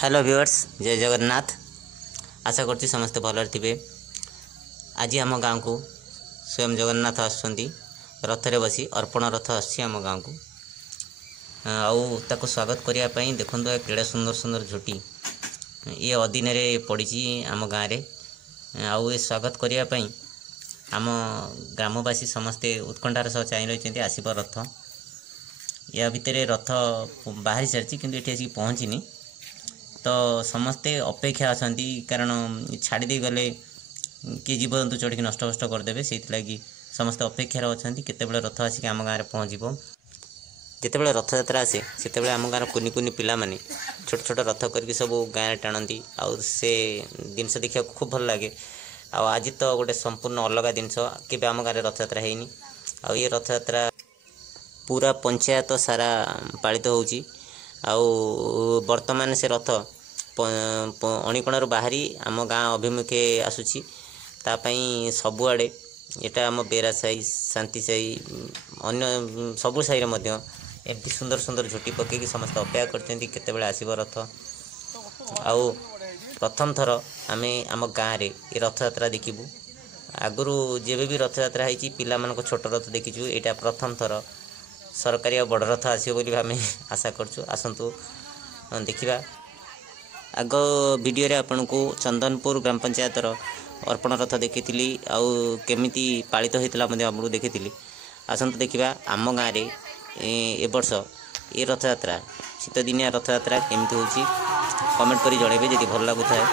Hello viewers, जय जगन्नाथ। आशा करती समस्ते भलरे थे। आज आम गाँव को स्वयं जगन्नाथ आसुँच रथरे बसी अर्पण रथ आम गाँव को आउ स्वागत करने देखो केड़ा सुंदर सुंदर झोटी ये अधीन पड़ी आम गाँव में। आउ ये स्वागत करने आम ग्रामवासी समस्ते उत्कंठार सह चाह रही आसब रथ। या भितर रथ बाहरी सारी कि ये पहुँचनी तो समस्ते अपेक्षा अच्छा कारण छाड़ी दे गले किए जीवजंतु चढ़ी नष्ट फस्ट करदे से लगी समस्त अपेक्षार अच्छा केतबेले रथ आसिक आम गाँव में पहुँचो। जितेबाला रथ यात्रा आसे से आम गाँव कुनि कुनि पिला माने छोट छोट रथ करके सब गाँव में टाणती आउ से जिनस देखा खूब भल लगे। आज तो गोटे संपूर्ण अलग जिनस के आम गाँव रथ यात्रा है आ ये रथ यात्रा पूरा पंचायत सारा पालित होउची। वर्तमान से रथ अणिकोणर बाहरी आम गाँ अभिमुखे आसूची तापाई सबुआड़े यहाँ आम बेरा साई शांति साई अन्य सबु साई एमती सुंदर सुंदर झोटी पकईकि समस्त अपेक्षा करते केतबेले आसीब रथ। आउ प्रथम थर आमे आम गाँव में ये रथ यात्रा देखिबू। आगुरी जेबे भी रथ यात्रा होती पिला मानक छोट रथ देखीचु, यहाँ प्रथम थर सरकारी बड़ रथ आसो बोली आम आशा करछु। आसतु देखिबा। आग वीडियो रे आपन को चंदनपुर ग्राम पंचायत अर्पण रथ देखी आउ केमिति पालित होता आपको देखी। आसतु देखिबा आम गाँव में ए वर्ष ये रथ यात्रा शीत दिनिया रथ यात्रा केमिति होची कमेंट करी जणेबे जदि भल लागु थाए।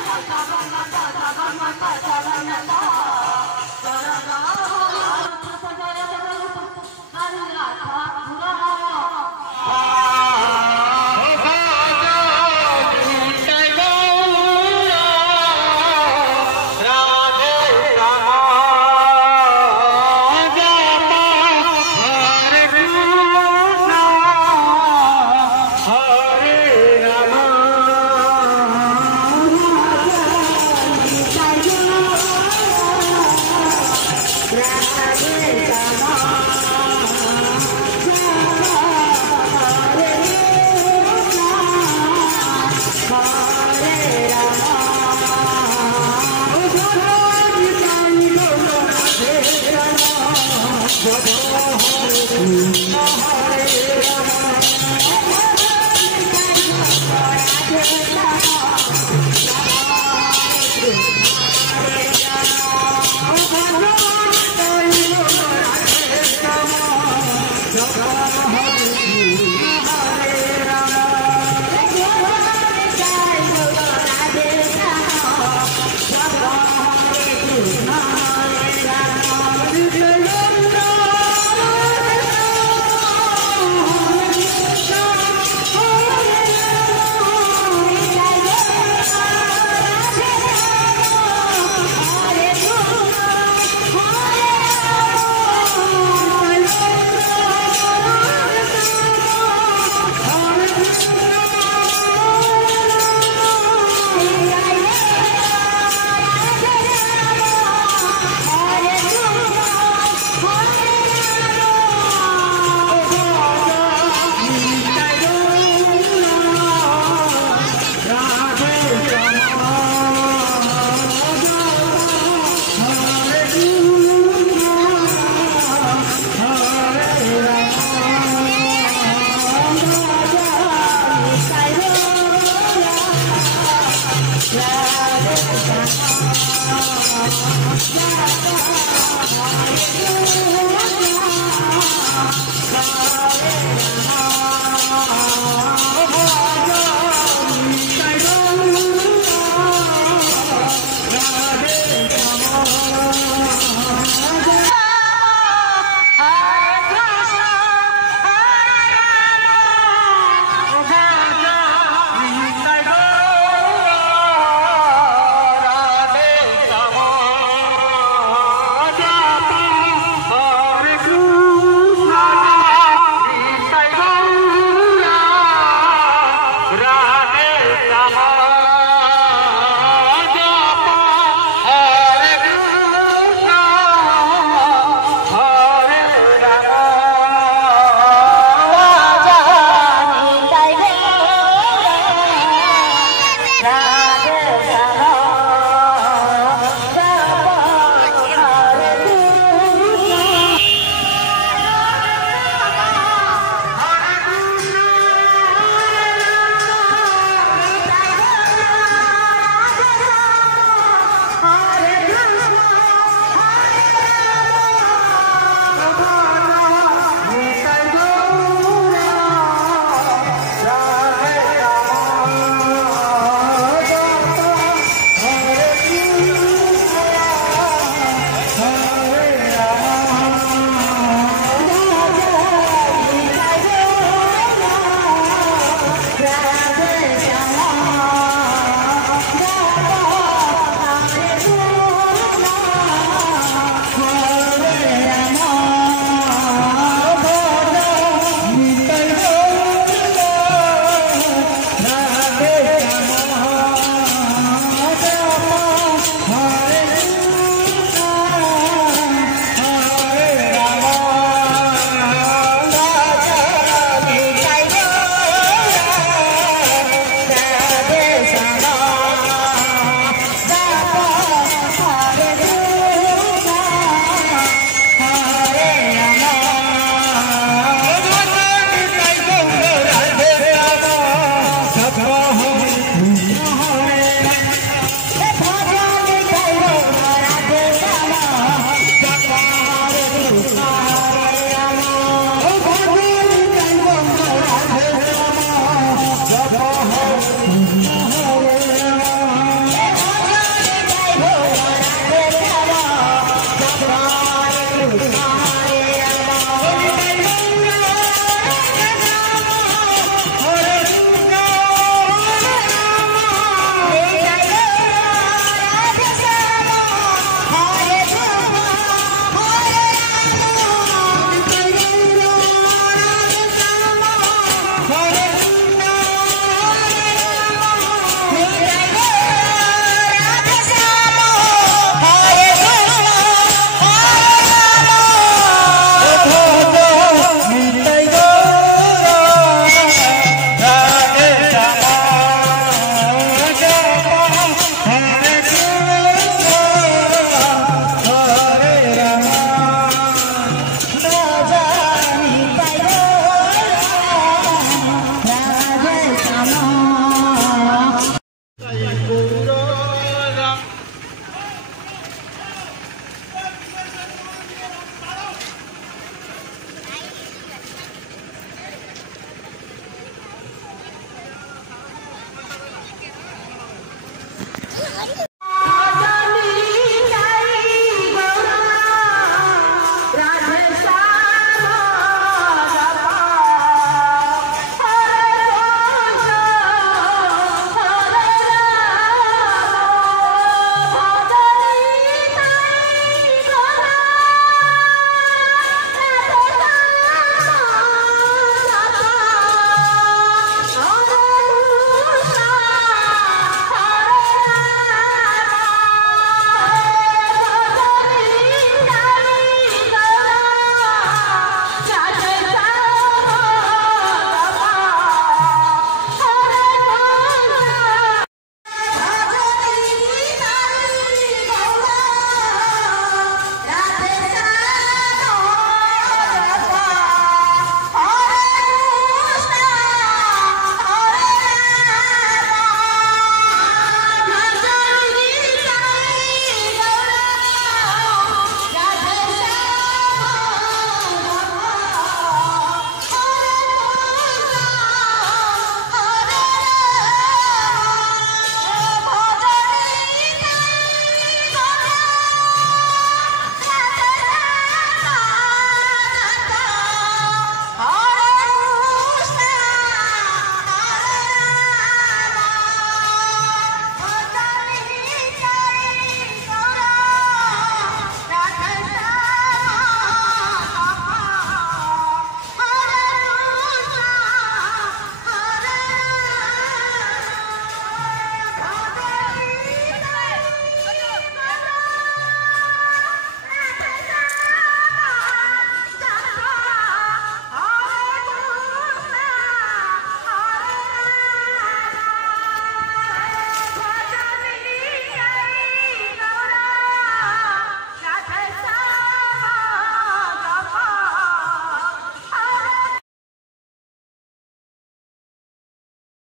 स्वाहा